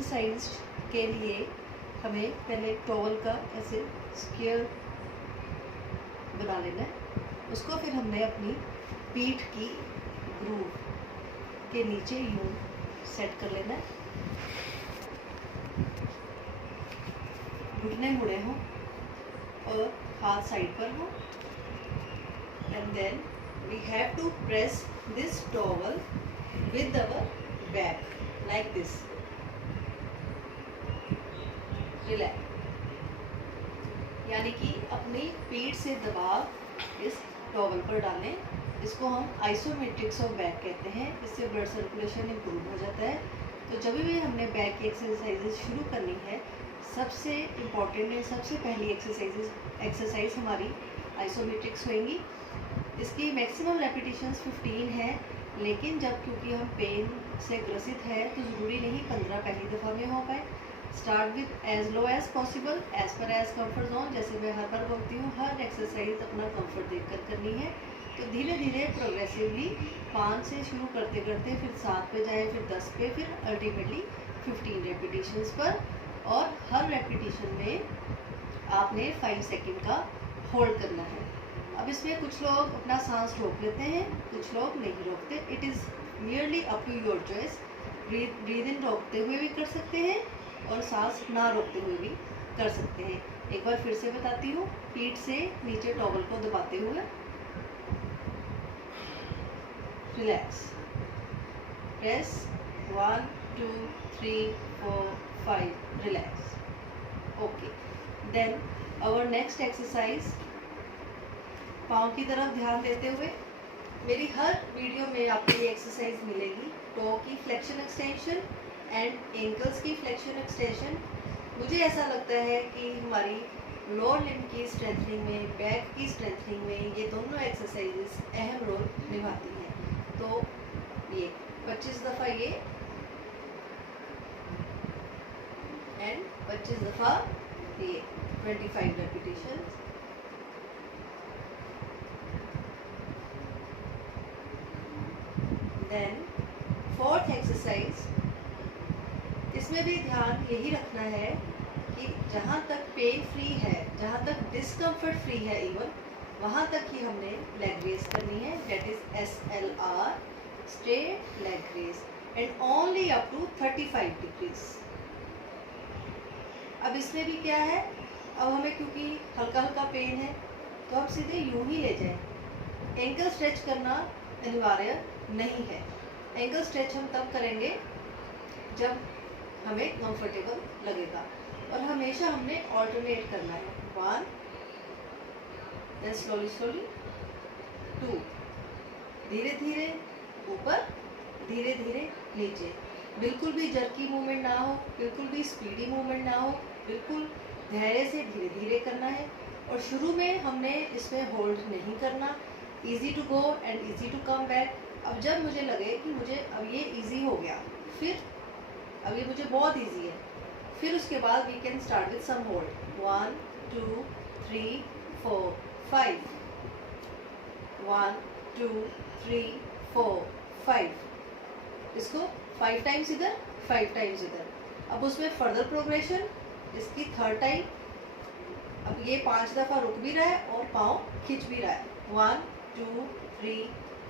Exercise के लिए हमें पहले टॉवल का ऐसे स्क्वायर बना लेना है। उसको फिर हमने अपनी पीठ की ग्रूव के नीचे यूं सेट कर लेना है। घुटने मुड़े हों और हाथ साइड पर हो, and then we have to press this towel with our back like this. Relax, यानी कि अपनी पीठ से दबाव इस टॉवल पर डालें। इसको हम आइसोमेट्रिक्स ऑफ बैक कहते हैं। इससे ब्लड सर्कुलेशन इम्प्रूव हो जाता है। तो जब भी हमने बैक की एक्सरसाइजेज शुरू करनी है, सबसे इम्पॉर्टेंट है, सबसे पहली एक्सरसाइज हमारी आइसोमेट्रिक्स होंगी। इसकी मैक्सिमम रेपिटेशंस 15 है, लेकिन जब क्योंकि हम पेन से ग्रसित है तो ज़रूरी नहीं 15 पहली दफ़ा में हो पाए। Start with as low as possible, as per as comfort zone. जैसे मैं हर बार बोलती हूँ, हर एक्सरसाइज अपना कम्फर्ट देखकर करनी है। तो धीरे धीरे प्रोग्रेसिवली 5 से शुरू करते करते फिर 7 पे जाए, फिर 10 पे, फिर अल्टीमेटली 15 रेपिटेशंस पर। और हर रेपिटेशन में आपने 5 सेकेंड का होल्ड करना है। अब इसमें कुछ लोग अपना सांस रोक लेते हैं, कुछ लोग नहीं रोकते। It is nearly up to your choice. Breathe in रोकते हुए भी कर सकते हैं और सांस ना रोकते हुए भी कर सकते हैं। एक बार फिर से बताती हूँ। पीठ से नीचे टॉवल को दबाते हुए, relax, press 1 2 3 4 5, relax. Okay, then our next exercise, पाँव की तरफ ध्यान देते हुए। मेरी हर वीडियो में आपको ये एक्सरसाइज मिलेगी। टो की फ्लेक्शन एक्सटेंशन एंड एंकल्स की फ्लेक्शन एक्सटेंशन। मुझे ऐसा लगता है कि हमारी लोअर लिम्ब की स्ट्रेंथनिंग में, बैक की स्ट्रेंथनिंग में ये दोनों एक्सरसाइजेस अहम रोल निभाती हैं। तो ये 25 दफ़ा ये एंड 25 दफ़ा ये, 25 रेपिटेशंस। देन फोर्थ एक्सरसाइज, इसमें भी ध्यान यही रखना है कि जहाँ तक पेन फ्री है, जहाँ तक डिस्कम्फर्ट फ्री है इवन, वहाँ तक ही हमने लेग रेस करनी है। That is SLR, straight leg raise, and only up to 35 degrees. अब इसमें भी क्या है, अब हमें क्योंकि हल्का हल्का पेन है तो हम सीधे यूं ही ले जाएं। एंकल स्ट्रेच करना अनिवार्य नहीं है। एंकल स्ट्रेच हम तब करेंगे जब हमें कंफर्टेबल लगेगा, और हमेशा हमने ऑल्टरनेट करना है। 1, देन स्लोली स्लोली 2, धीरे धीरे ऊपर, धीरे धीरे नीचे। बिल्कुल भी जर्की मूवमेंट ना हो, बिल्कुल भी स्पीडी मूवमेंट ना हो, बिल्कुल धैर्य से धीरे धीरे करना है। और शुरू में हमने इसमें होल्ड नहीं करना। Easy to go and easy to come back. अब जब मुझे लगे कि मुझे अब ये इजी हो गया, फिर अब ये मुझे बहुत इजी है, फिर उसके बाद we can start with some hold. 1 2 3 4 5, 1 2 3 4 5। इसको 5 टाइम्स इधर, 5 टाइम्स इधर। अब उसमें फर्दर प्रोग्रेशन, इसकी 3rd टाइम। अब ये 5 दफ़ा रुक भी रहा है और पाँव खींच भी रहा है। 1 2 3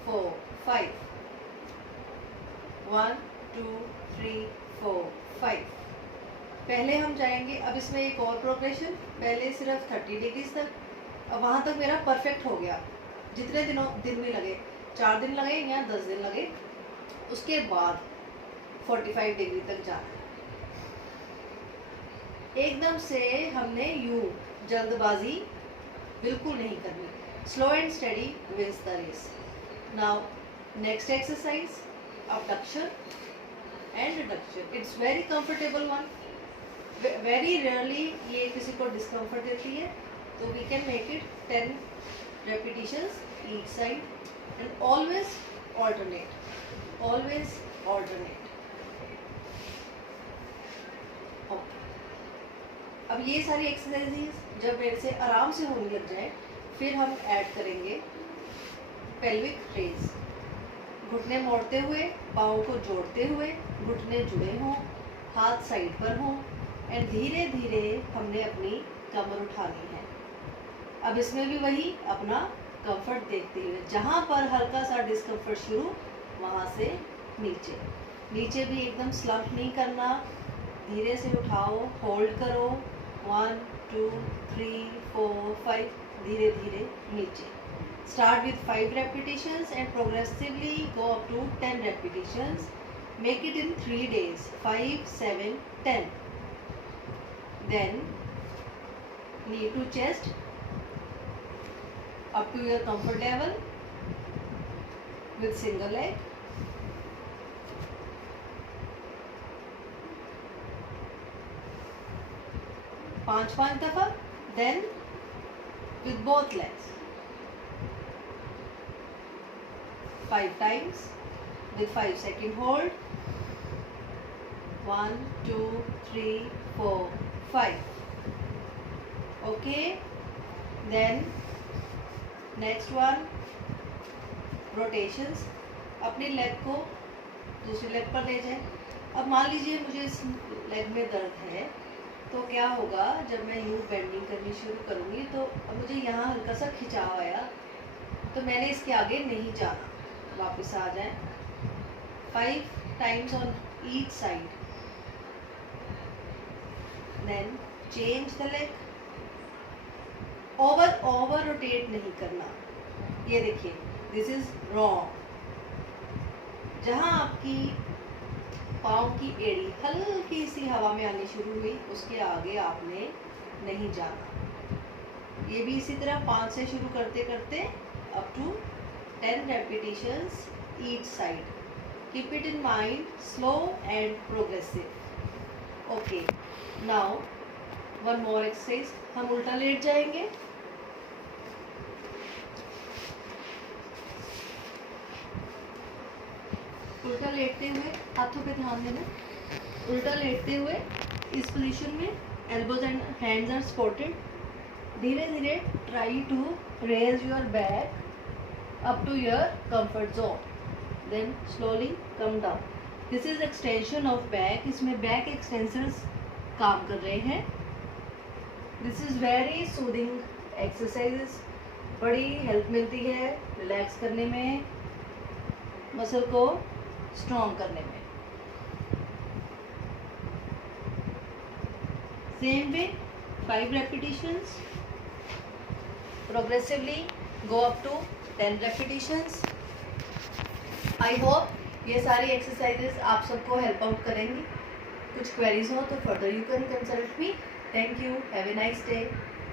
4 5, 1 2 3 4 5। पहले हम जाएंगे, अब इसमें एक और प्रोग्रेशन। पहले सिर्फ 30 डिग्रीज तक, अब वहाँ तक मेरा परफेक्ट हो गया। जितने दिन भी लगे, 4 दिन लगे या 10 दिन लगे, उसके बाद 45 डिग्री तक जाना है। एकदम से हमने यूं जल्दबाजी बिल्कुल नहीं करनी। Slow and steady wins the race. Now next exercise, abduction and reduction. It's very comfortable one. Very rarely ये किसी को डिस्कम्फर्ट देती है, तो we can make it 10 repetitions each side, and always alternate, always alternate. अब ये सारी exercises जब मेरे से आराम से होने लग जाए, फिर हम ऐड करेंगे पेल्विक रेज। घुटने मोड़ते हुए, पाँव को जोड़ते हुए, घुटने जुड़े हों, हाथ साइड पर हों एंड धीरे धीरे हमने अपनी कमर उठानी है। अब इसमें भी वही अपना कंफर्ट देखते हुए, जहाँ पर हल्का सा डिस्कम्फर्ट शुरू, वहाँ से नीचे। नीचे भी एकदम स्लम्प नहीं करना, धीरे से उठाओ, होल्ड करो, 1 2 3 4 5, धीरे धीरे नीचे। Start with 5 repetitions and progressively go up to 10 repetitions. Make it in 3 days, 5 7 10. Then knee to chest up to your comfort level with single leg. पांच दफा, then with both legs 5 times with 5-second hold. 1 2 3 4 5. Okay, then next one, rotations. अपनी leg को दूसरी leg पर ले जाएं। अब मान लीजिए मुझे इस लेग में दर्द है, तो क्या होगा, जब मैं यूँ बेंडिंग करनी शुरू करूँगी तो अब मुझे यहाँ हल्का सा खिंचाव आया, तो मैंने इसके आगे नहीं जाना, वापस आ जाए। 5 times on each side. Then change the leg. Over rotate नहीं करना। ये देखिए, दिस इज रॉन्ग। जहाँ आपकी पाँव की एड़ी हल्की सी हवा में आनी शुरू हुई, उसके आगे आपने नहीं जाना। ये भी इसी तरह 5 से शुरू करते करते up to 10 repetitions each side. Keep it in mind, slow and progressive. Okay, now one more exercise. हम उल्टा लेट जाएंगे। उल्टा लेटते हुए, हाथों पे ध्यान देना। उल्टा लेटते हुए इस पोजीशन में elbows and hands are supported. धीरे धीरे try to raise your back up to your comfort zone, then slowly come down. This is extension of back. इसमें बैक एक्सटेंसर्स काम कर रहे हैं। This is very soothing exercises. बड़ी help मिलती है रिलैक्स करने में, मसल को स्ट्रॉन्ग करने में। Same way 5 repetitions. Progressively go up to 10 repetitions. I hope ये सारी एक्सरसाइजेस आप सबको हेल्प आउट करेंगी। कुछ क्वेरीज हो तो further you can consult me. Thank you, have a nice day.